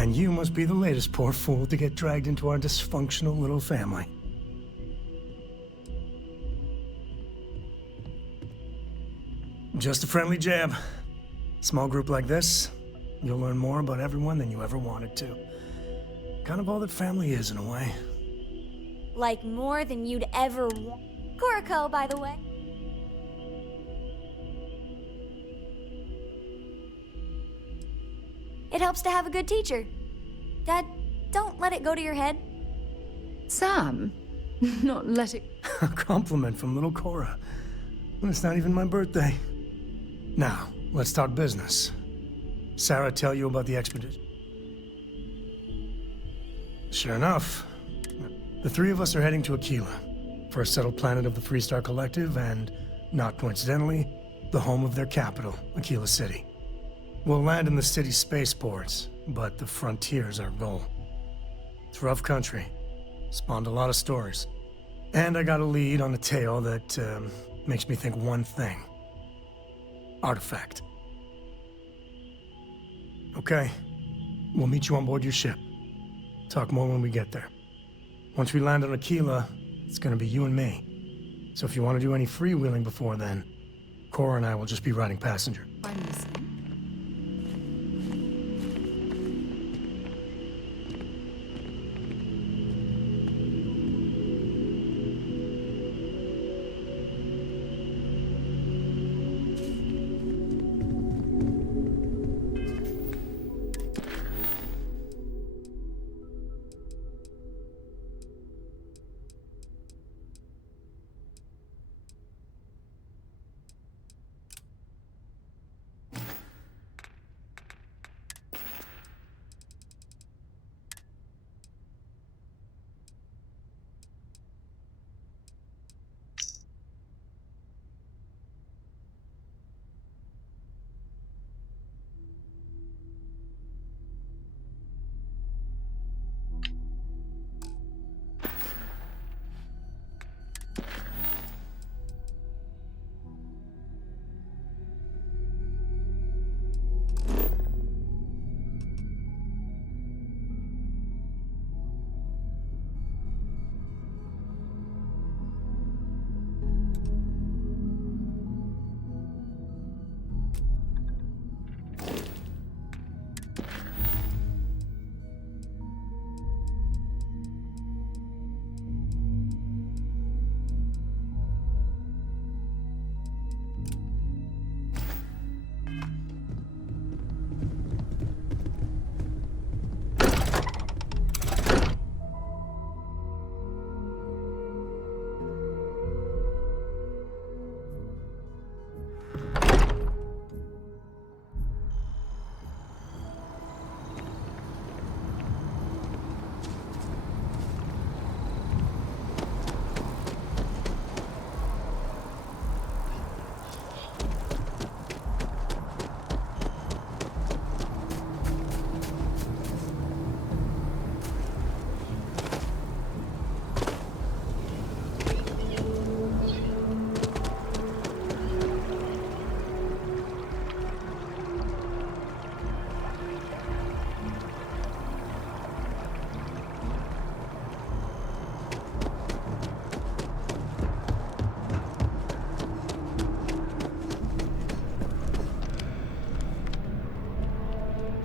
And you must be the latest poor fool to get dragged into our dysfunctional little family. Just a friendly jab. Small group like this, you'll learn more about everyone than you ever wanted to. Kind of all that family is, in a way. Like more than you'd ever want. Corico, by the way. It helps to have a good teacher. Dad, don't let it go to your head. Sam, not let it... A compliment from little Cora. And it's not even my birthday. Now, let's talk business. Sarah tell you about the expedition? Sure enough. The three of us are heading to Aquila, first settled planet of the Freestar Collective, and, not coincidentally, the home of their capital, Aquila City. We'll land in the city's spaceports, but the frontier's our goal. It's rough country. Spawned a lot of stories. And I got a lead on a tale that, makes me think one thing. Artifact. Okay. We'll meet you on board your ship. Talk more when we get there. Once we land on Aquila, it's gonna be you and me. So if you want to do any freewheeling before then, Cora and I will just be riding passenger. I'm listening.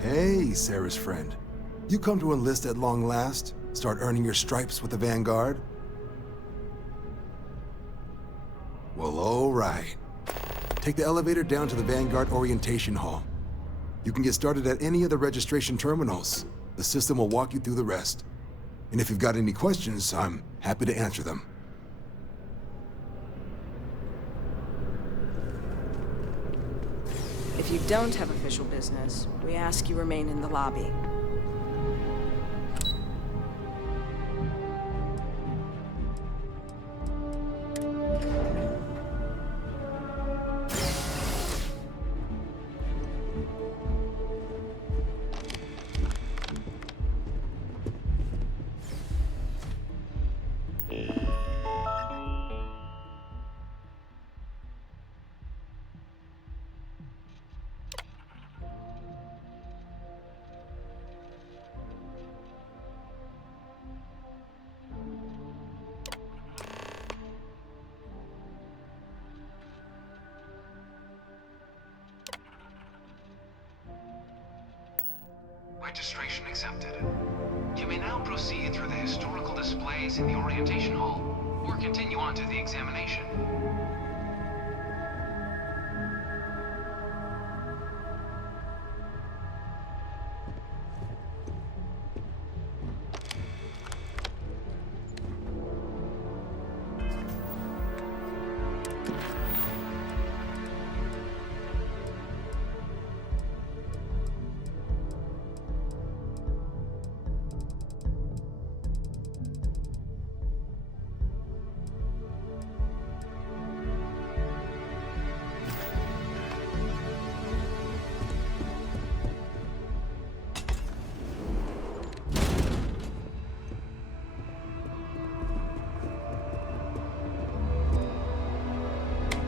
Hey, Sarah's friend. You come to enlist at long last? Start earning your stripes with the Vanguard? Well, all right. Take the elevator down to the Vanguard Orientation Hall. You can get started at any of the registration terminals. The system will walk you through the rest. And if you've got any questions, I'm happy to answer them. If you don't have official business, we ask you remain in the lobby. registration accepted. You may now proceed through the historical displays in the orientation hall, or continue on to the examination.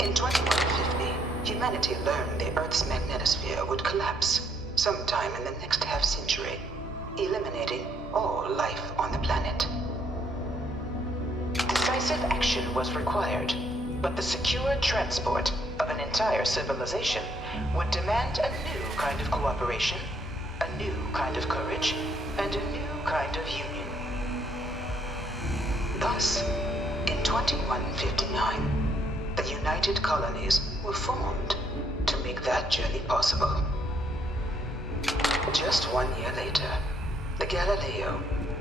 In 2150, humanity learned the Earth's magnetosphere would collapse sometime in the next half-century, eliminating all life on the planet. Decisive action was required, but the secure transport of an entire civilization would demand a new kind of cooperation, a new kind of courage, and a new kind of union. Thus, in 2159, the United Colonies were formed to make that journey possible. Just 1 year later, the Galileo,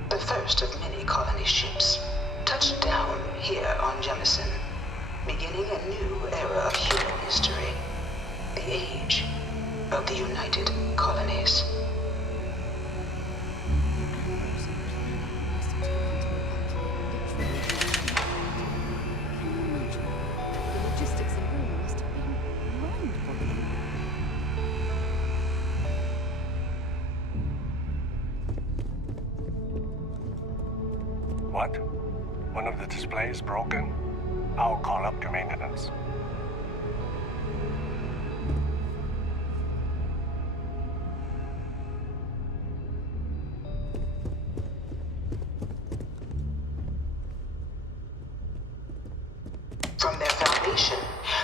the first of many colony ships, touched down here on Jemison, beginning a new era of human history, the age of the United Colonies. What? One of the displays broken? I'll call up to maintenance. From their foundation,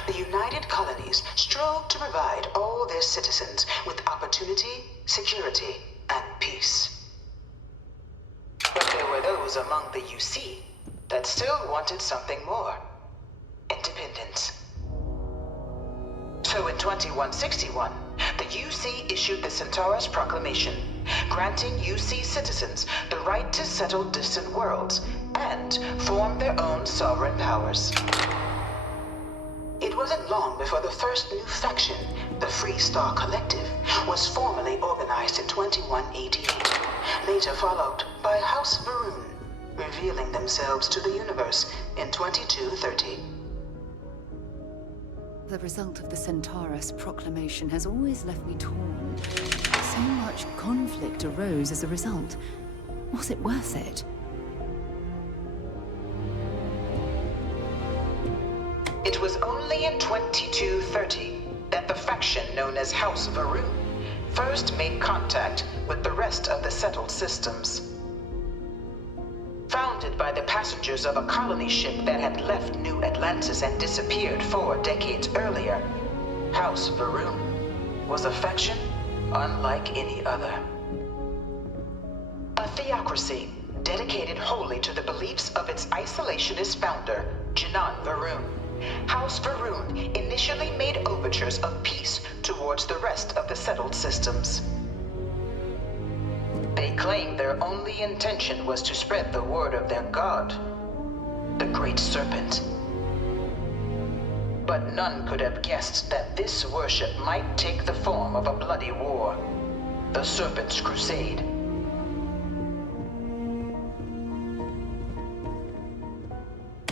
the United Colonies strove to provide all their citizens with opportunity, security, and peace. But there were those among the UC that still wanted something more: independence. So in 2161, the UC issued the Centaurus Proclamation, granting UC citizens the right to settle distant worlds and form their own sovereign powers. It wasn't long before the first new faction, the Free Star Collective, was formally organized in 2188, later followed by House Varun, revealing themselves to the universe in 2230. The result of the Centaurus Proclamation has always left me torn. So much conflict arose as a result. Was it worth it? It was only in 2230 that the faction known as House Varun first made contact with the rest of the settled systems. Founded by the passengers of a colony ship that had left New Atlantis and disappeared 4 decades earlier, House Varun was a faction unlike any other. A theocracy dedicated wholly to the beliefs of its isolationist founder, Janan Varun. House Varun initially made overtures of peace towards the rest of the settled systems. They claimed their only intention was to spread the word of their god, the Great Serpent. But none could have guessed that this worship might take the form of a bloody war, the Serpent's Crusade.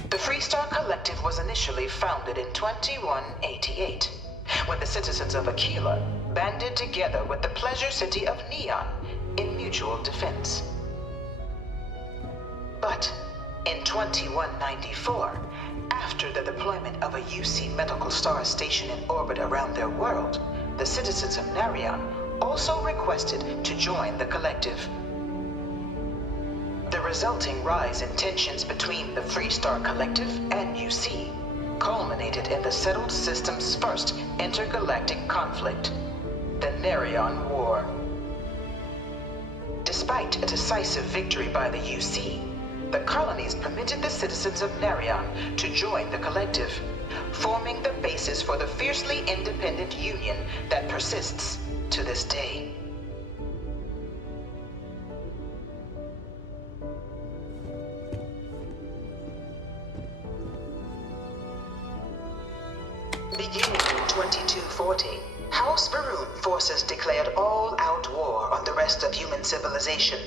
The Freestar Collective was initially founded in 2188, when the citizens of Aquila banded together with the Pleasure City of Neon in mutual defense. But in 2194, after the deployment of a UC Medical Star station in orbit around their world, the citizens of Narion also requested to join the collective. The resulting rise in tensions between the Freestar Collective and UC culminated in the settled system's first intergalactic conflict, the Narion War. despite a decisive victory by the UC, the colonies permitted the citizens of Nerion to join the Collective, forming the basis for the fiercely independent union that persists to this day. Beginning in 2240, House Varun forces declared all-out war on the rest of human civilization,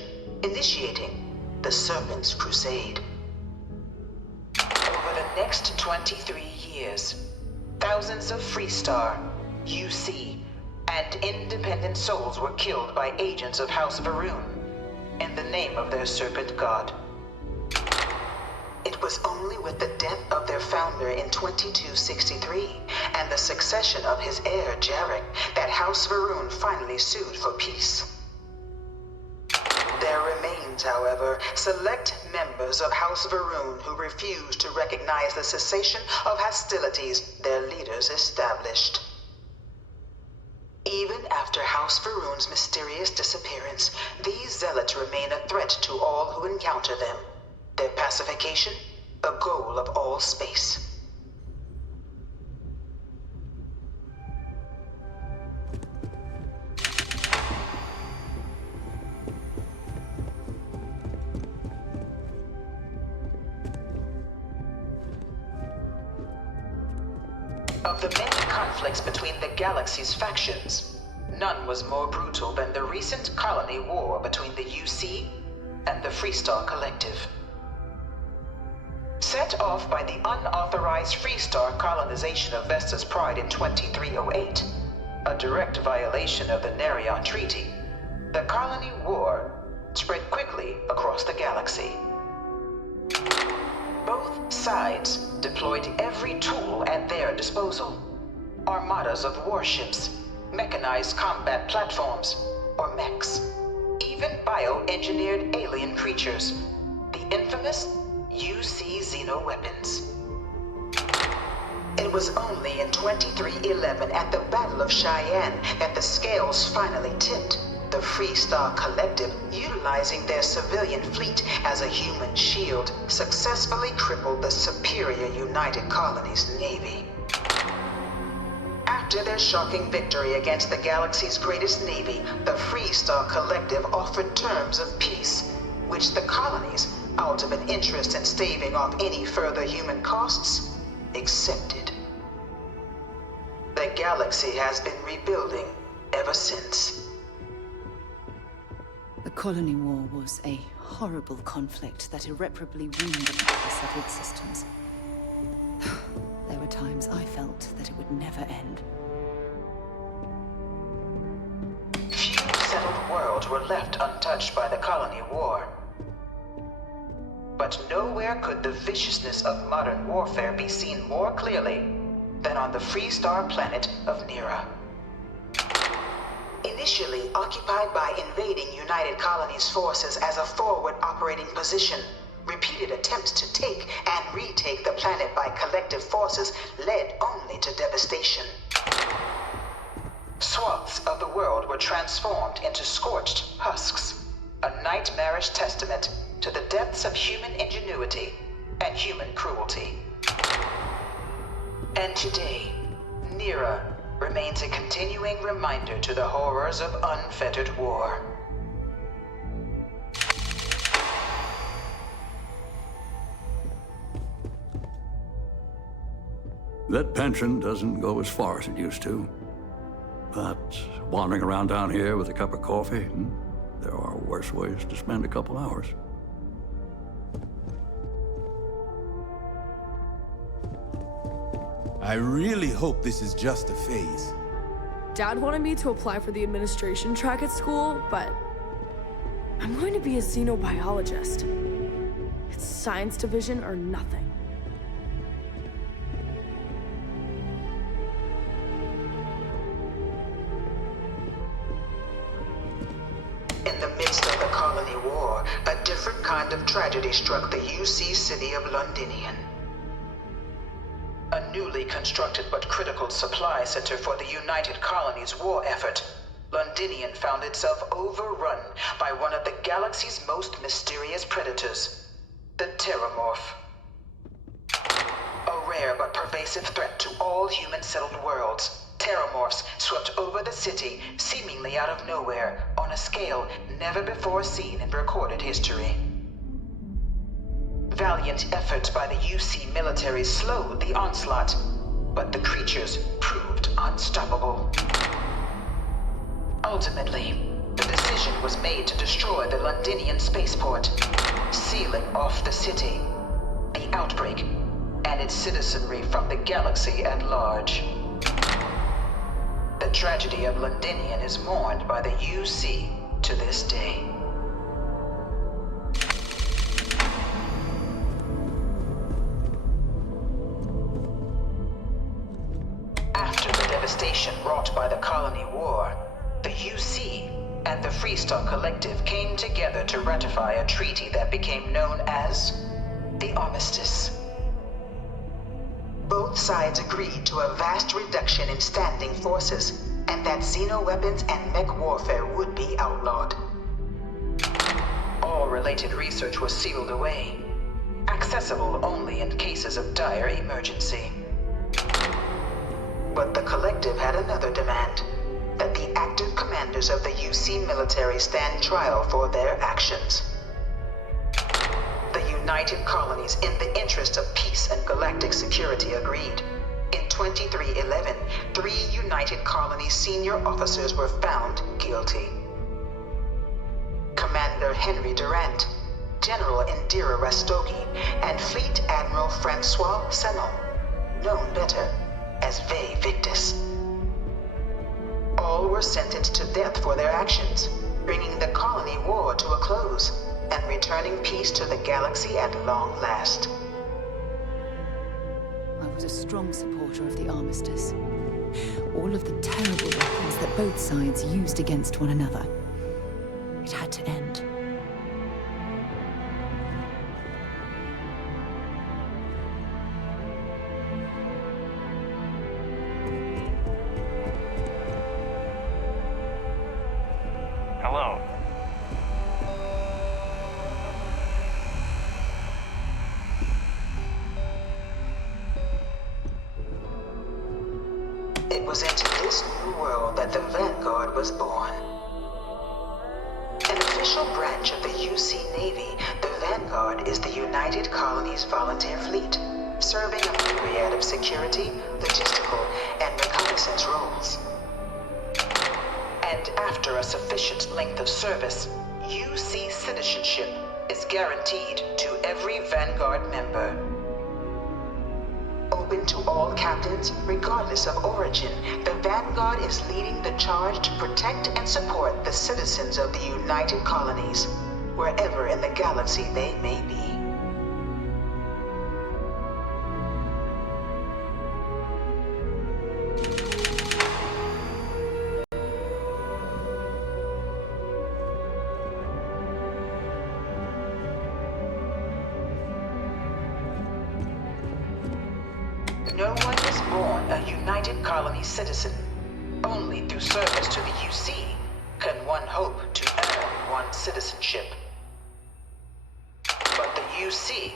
initiating the Serpent's Crusade. Over the next 23 years, thousands of Freestar, UC, and independent souls were killed by agents of House Varun in the name of their Serpent God. It was only with the death of their founder in 2263 and the succession of his heir, Jarek, that House Varun finally sued for peace. There remains, however, select members of House Varun who refuse to recognize the cessation of hostilities their leaders established. Even after House Varun's mysterious disappearance, these zealots remain a threat to all who encounter them. Their pacification, a goal of all space. Of the many conflicts between the galaxy's factions, none was more brutal than the recent colony war between the UC and the Freestar Collective. Set off by the unauthorized Freestar colonization of Vesta's Pride in 2308, a direct violation of the Nerion Treaty, the colony war spread quickly across the galaxy. Both sides deployed every tool at their disposal. Armadas of warships, mechanized combat platforms, or mechs, even bioengineered alien creatures, the infamous UC xeno-weapons. It was only in 2311 at the Battle of Cheyenne that the scales finally tipped. The Freestar Collective, utilizing their civilian fleet as a human shield, successfully crippled the superior United Colonies Navy. After their shocking victory against the galaxy's greatest navy, the Freestar Collective offered terms of peace, which the colonies, out of an interest in staving off any further human costs, accepted. The galaxy has been rebuilding ever since. The colony war was a horrible conflict that irreparably wounded the settled systems. There were times I felt that it would never end. Few settled worlds were left untouched by the colony war. But nowhere could the viciousness of modern warfare be seen more clearly than on the Freestar planet of Nira. Initially occupied by invading United Colonies forces as a forward operating position, repeated attempts to take and retake the planet by collective forces led only to devastation. Swaths of the world were transformed into scorched husks, a nightmarish testament to the depths of human ingenuity and human cruelty. And today, Nira remains a continuing reminder to the horrors of unfettered war. That pension doesn't go as far as it used to. But wandering around down here with a cup of coffee, there are worse ways to spend a couple hours. I really hope this is just a phase. Dad wanted me to apply for the administration track at school, but I'm going to be a xenobiologist. It's science division or nothing. In the midst of the colony war, a different kind of tragedy struck the UC city of Londinian. A newly constructed but critical supply center for the United Colonies' war effort Londinian found itself overrun by one of the galaxy's most mysterious predators, the Terramorph. A rare but pervasive threat to all human-settled worlds, Terramorphs swept over the city, seemingly out of nowhere, on a scale never before seen in recorded history. Valiant efforts by the UC military slowed the onslaught, but the creatures proved unstoppable. Ultimately, the decision was made to destroy the Londinian spaceport, sealing off the city, the outbreak, and its citizenry from the galaxy at large. The tragedy of Londinian is mourned by the UC to this day. After the devastation wrought by the Colony War, the UC and the Freestar Collective came together to ratify a treaty that became known as the Armistice. Both sides agreed to a vast reduction in standing forces, and that xeno-weapons and mech warfare would be outlawed. All related research was sealed away, accessible only in cases of dire emergency. But the Collective had another demand, that the active commanders of the UC military stand trial for their actions. The United Colonies, in the interest of peace and galactic security, agreed. In 2311, 3 United Colonies senior officers were found guilty. Commander Henry Durant, General Indira Rastogi, and Fleet Admiral Francois Sanon, known better as Ve Victus. All were sentenced to death for their actions, bringing the colony war to a close and returning peace to the galaxy at long last. I was a strong supporter of the Armistice. All of the terrible weapons that both sides used against one another. It had to end. Hello. It was into this new world that the Vanguard was born. An official branch of the UC Navy, the Vanguard is the United Colonies Volunteer Fleet, serving a myriad of security, logistical, and reconnaissance roles. And after a sufficient length of service, UC citizenship is guaranteed to every Vanguard member. Open to all captains, regardless of origin, the Vanguard is leading the charge to protect and support the citizens of the United Colonies, wherever in the galaxy they may be. No one is born a United Colonies citizen. Only through service to the UC can one hope to earn one's citizenship. But the UC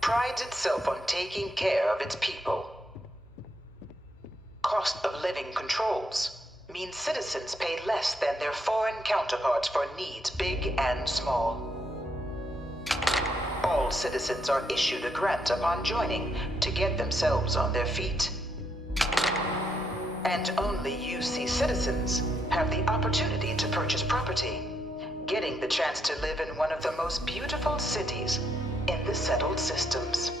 prides itself on taking care of its people. Cost of living controls mean citizens pay less than their foreign counterparts for needs big and small. All citizens are issued a grant upon joining to get themselves on their feet. And only UC citizens have the opportunity to purchase property, getting the chance to live in one of the most beautiful cities in the settled systems.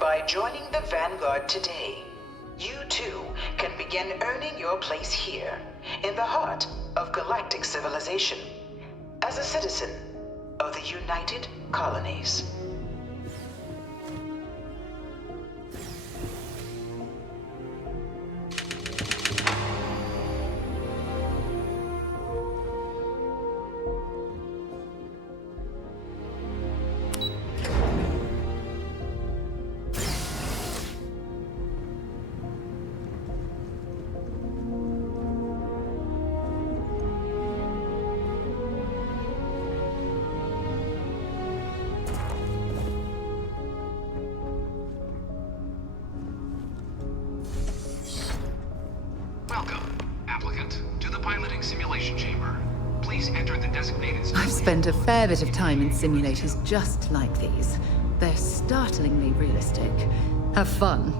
By joining the Vanguard today, you too can begin earning your place here, in the heart of galactic civilization, as a citizen of the United Colonies. incoming simulation chamber. Please enter the designated I've spent a fair bit of time in simulators just like these. They're startlingly realistic. Have fun.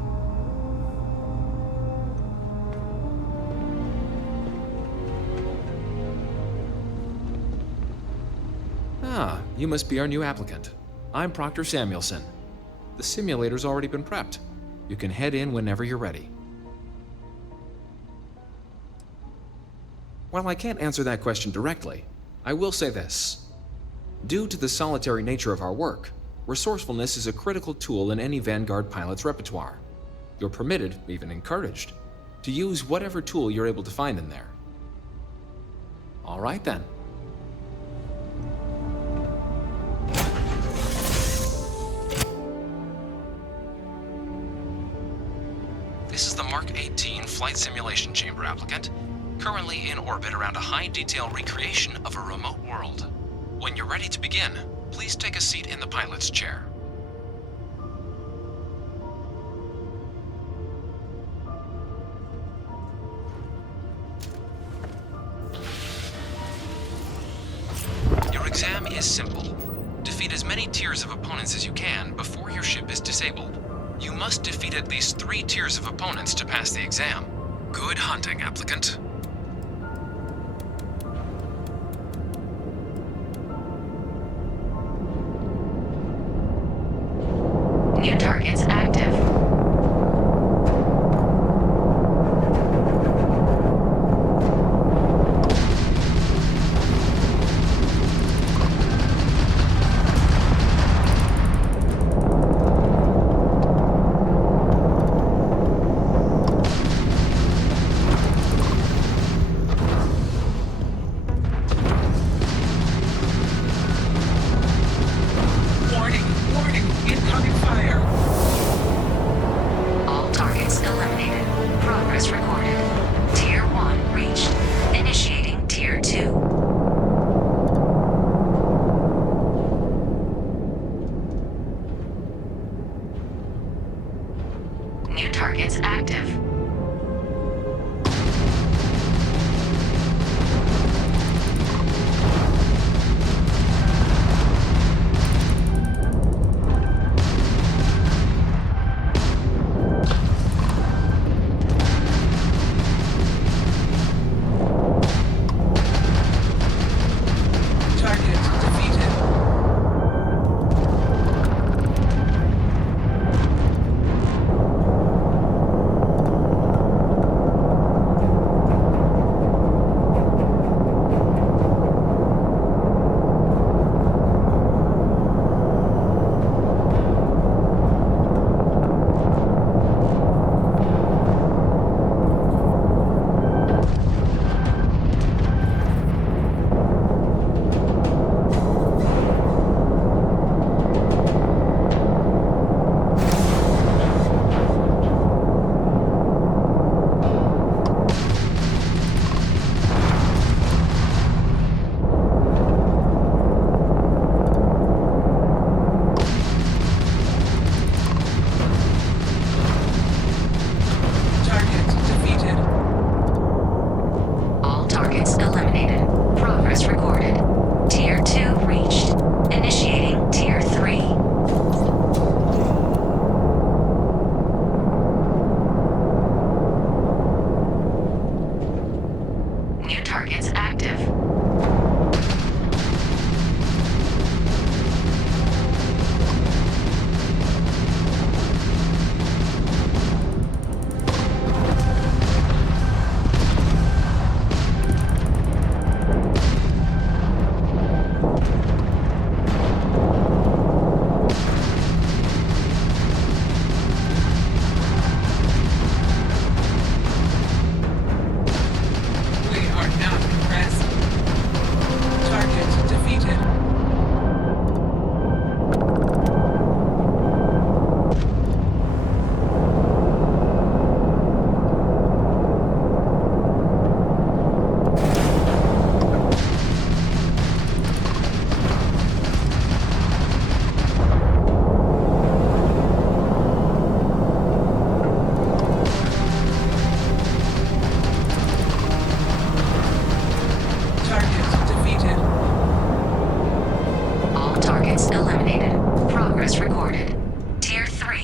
Ah, you must be our new applicant. I'm Proctor Samuelson. The simulator's already been prepped. You can head in whenever you're ready. While I can't answer that question directly, I will say this. Due to the solitary nature of our work, resourcefulness is a critical tool in any Vanguard pilot's repertoire. You're permitted, even encouraged, to use whatever tool you're able to find in there. All right then. This is the Mark 18 Flight Simulation Chamber applicant, currently in orbit around a high-detail recreation of a remote world. When you're ready to begin, please take a seat in the pilot's chair. Your exam is simple. Defeat as many tiers of opponents as you can before your ship is disabled. You must defeat at least 3 tiers of opponents to pass the exam. Good hunting, applicant. New targets active. New targets active.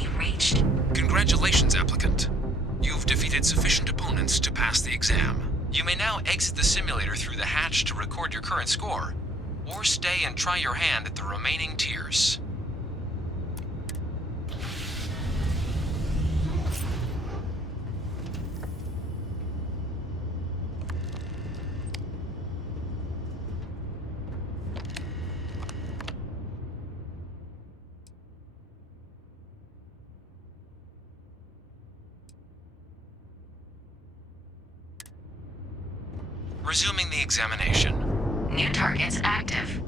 3 reached. Congratulations, applicant. You've defeated sufficient opponents to pass the exam. You may now exit the simulator through the hatch to record your current score, or stay and try your hand at the remaining tiers. Resuming the examination. New targets active.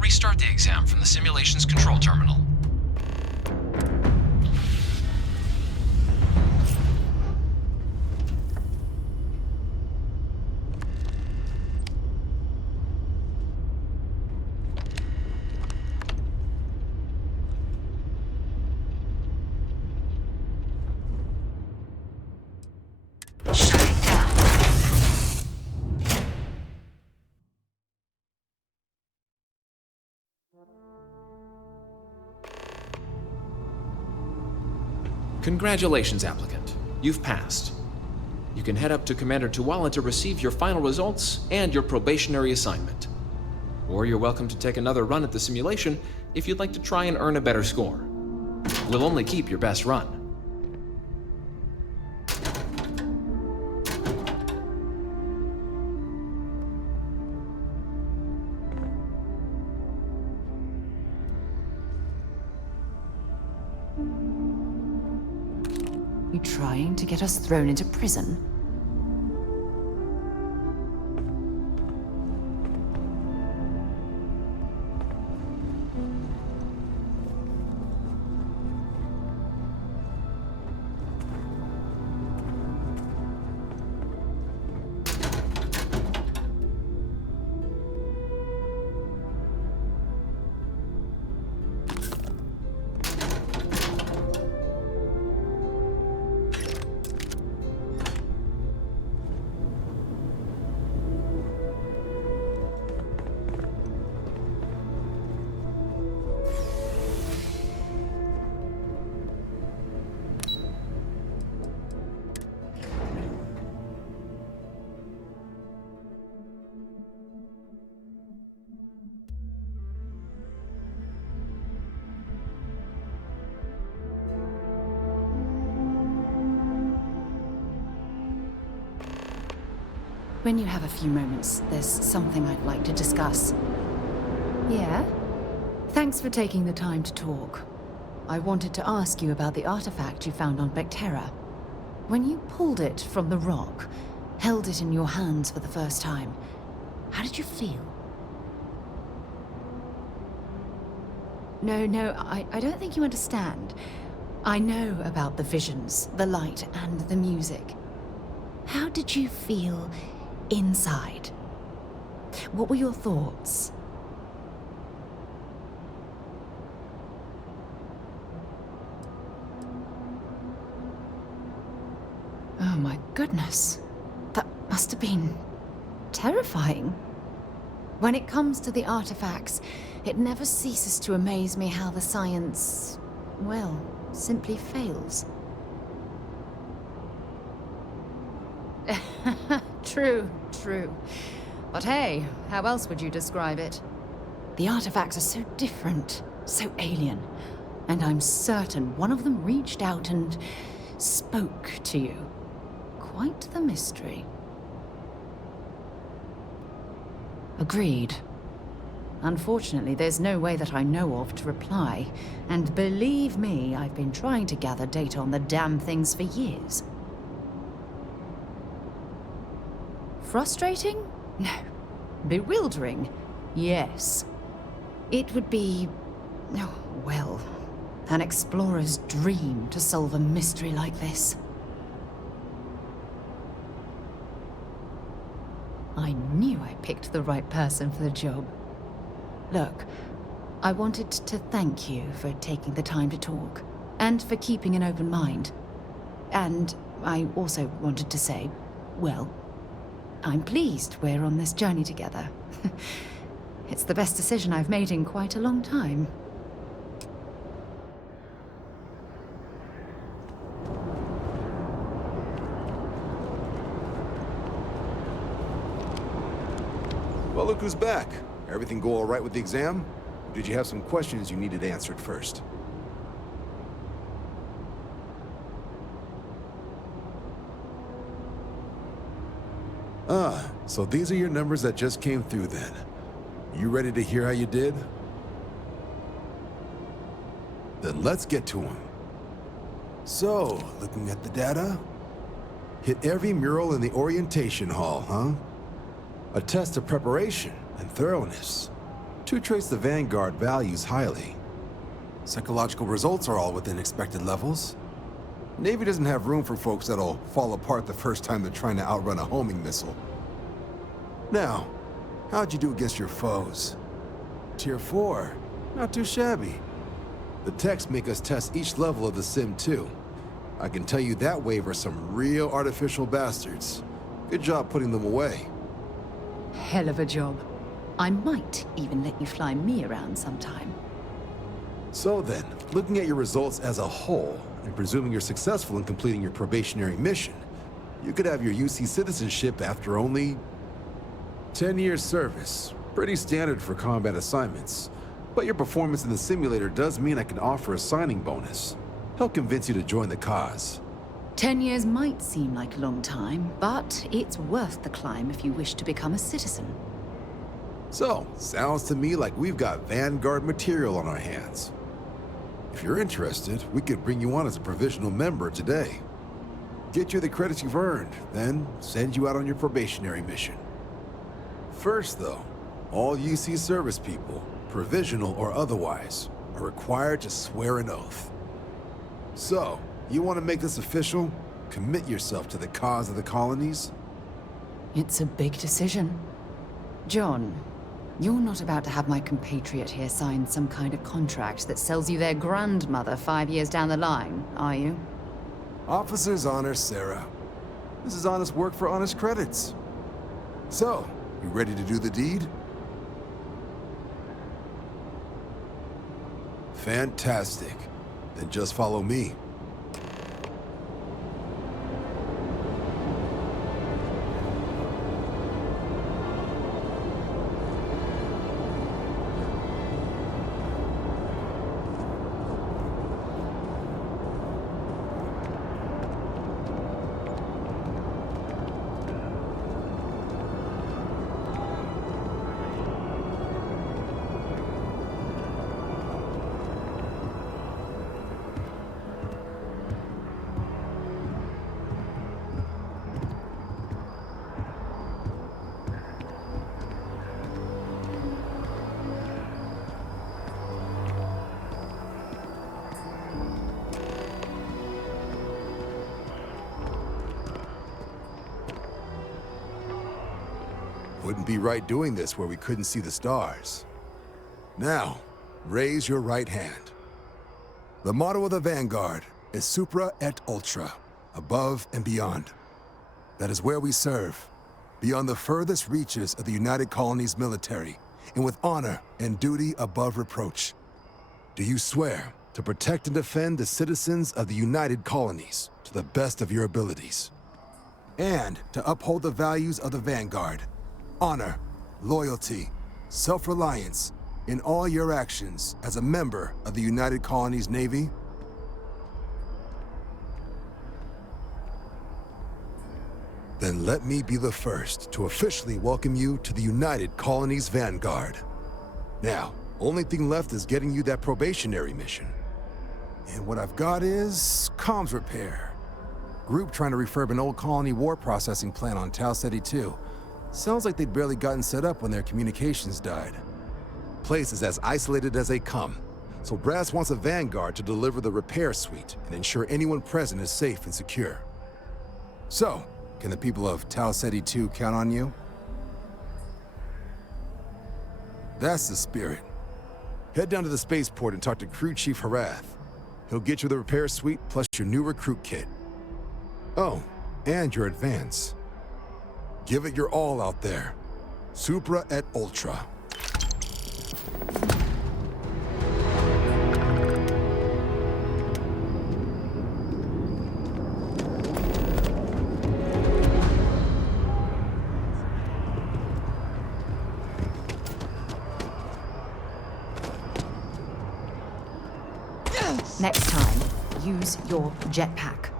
Restart the exam from the simulation's control terminal. Congratulations, applicant. You've passed. You can head up to Commander Tuwala to receive your final results and your probationary assignment. Or you're welcome to take another run at the simulation if you'd like to try and earn a better score. We'll only keep your best run. You trying to get us thrown into prison? When you have a few moments, there's something I'd like to discuss. Yeah? Thanks for taking the time to talk. I wanted to ask you about the artifact you found on Bactera. When you pulled it from the rock, held it in your hands for the first time, how did you feel? No, I don't think you understand. I know about the visions, the light, and the music. How did you feel inside? What were your thoughts? Oh my goodness. That must have been terrifying. When it comes to the artifacts, it never ceases to amaze me how the science, well, simply fails. True. But hey, how else would you describe it? The artifacts are so different, so alien, and I'm certain one of them reached out and spoke to you. Quite the mystery. Agreed. Unfortunately, there's no way that I know of to reply, and believe me, I've been trying to gather data on the damn things for years. Frustrating? No. Bewildering? Yes. It would be, oh, well, an explorer's dream to solve a mystery like this. I knew I picked the right person for the job. Look, I wanted to thank you for taking the time to talk, and for keeping an open mind. And I also wanted to say, well, I'm pleased we're on this journey together. It's the best decision I've made in quite a long time. Well, look who's back. Everything go all right with the exam? Or did you have some questions you needed answered first? Ah, so these are your numbers that just came through then. You ready to hear how you did? Then let's get to them. So, looking at the data, hit every mural in the orientation hall, huh? A test of preparation and thoroughness. To trace the Vanguard values highly. Psychological results are all within expected levels. Navy doesn't have room for folks that'll fall apart the first time they're trying to outrun a homing missile. Now, how'd you do against your foes? Tier 4, not too shabby. The techs make us test each level of the sim too. I can tell you that wave are some real artificial bastards. Good job putting them away. Hell of a job. I might even let you fly me around sometime. So then, looking at your results as a whole, and presuming you're successful in completing your probationary mission, you could have your UC citizenship after only 10 years service. Pretty standard for combat assignments. But your performance in the simulator does mean I can offer a signing bonus. Help convince you to join the cause. 10 years might seem like a long time, but it's worth the climb if you wish to become a citizen. So, sounds to me like we've got Vanguard material on our hands. If you're interested, we could bring you on as a provisional member today. Get you the credits you've earned, then send you out on your probationary mission. First, though, all UC service people, provisional or otherwise, are required to swear an oath. So, you want to make this official? Commit yourself to the cause of the colonies? It's a big decision. John, you're not about to have my compatriot here sign some kind of contract that sells you their grandmother 5 years down the line, are you? Officer's honor, Sarah. This is honest work for honest credits. So, you ready to do the deed? Fantastic. Then just follow me. Wouldn't be right doing this where we couldn't see the stars. Now, raise your right hand. The motto of the Vanguard is Supra et Ultra, above and beyond. That is where we serve, beyond the furthest reaches of the United Colonies military, and with honor and duty above reproach. Do you swear to protect and defend the citizens of the United Colonies to the best of your abilities? And to uphold the values of the Vanguard, honor, loyalty, self-reliance, in all your actions as a member of the United Colonies Navy? Then let me be the first to officially welcome you to the United Colonies Vanguard. Now, only thing left is getting you that probationary mission. And what I've got is comms repair. Group trying to refurb an old colony war processing plant on Tau Ceti 2. Sounds like they'd barely gotten set up when their communications died. Place is as isolated as they come, so Brass wants a Vanguard to deliver the repair suite and ensure anyone present is safe and secure. So, can the people of Tau Ceti 2 count on you? That's the spirit. Head down to the spaceport and talk to Crew Chief Harath. He'll get you the repair suite plus your new recruit kit. Oh, and your advance. Give it your all out there. Supra et Ultra. Next time, use your jetpack.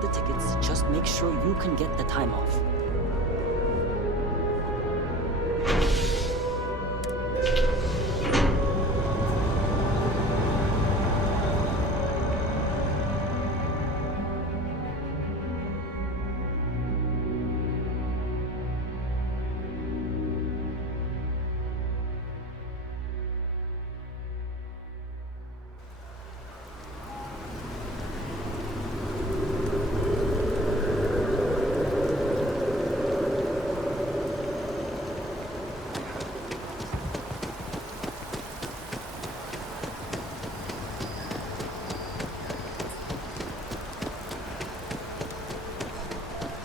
The tickets, just make sure you can get the time off.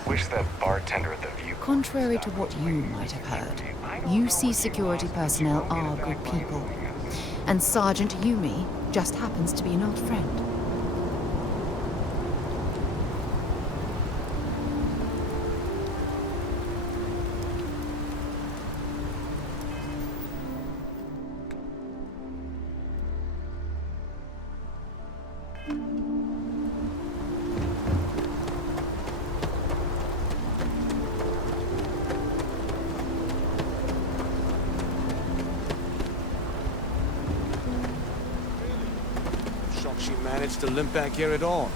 Wish that bartender at the View. Contrary to what you might have heard, UC security personnel are good people. And Sergeant Yumi just happens to be an old friend. she managed to limp back here at all.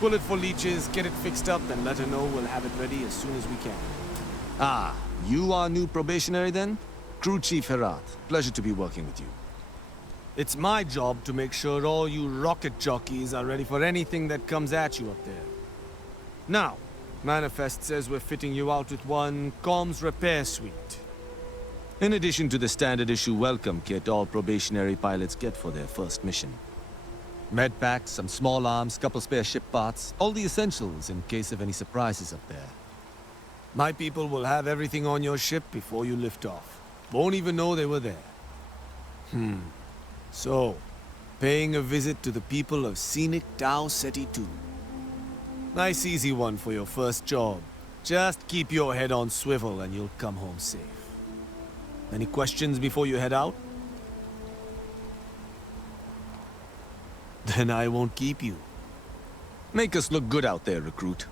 Pull it for leeches, get it fixed up, and let her know we'll have it ready as soon as we can. Ah, you are new probationary then? Crew Chief Herat. Pleasure to be working with you. It's my job to make sure all you rocket jockeys are ready for anything that comes at you up there. Now, Manifest says we're fitting you out with one comms repair suite. In addition to the standard issue welcome kit all probationary pilots get for their first mission. Med packs, some small arms, couple spare ship parts, all the essentials in case of any surprises up there. My people will have everything on your ship before you lift off. Won't even know they were there. So, paying a visit to the people of scenic Tau Ceti 2. Nice easy one for your first job. Just keep your head on swivel and you'll come home safe. Any questions before you head out? Then I won't keep you. Make us look good out there, recruit.